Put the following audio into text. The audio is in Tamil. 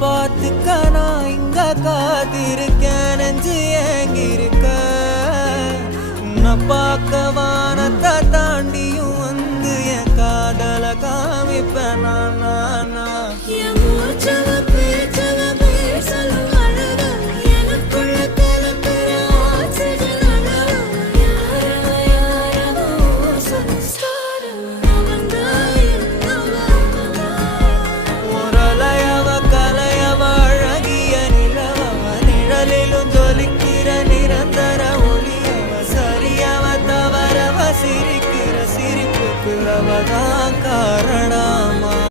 பார்த்துக்க நான் இங்க காத்திருக்கேன் நெஞ்சு ஏங்கிருக்க உன்னை பார்க்க வானத்தை தாண்டியும் வந்து என் காதல காமிப்பேன் நான்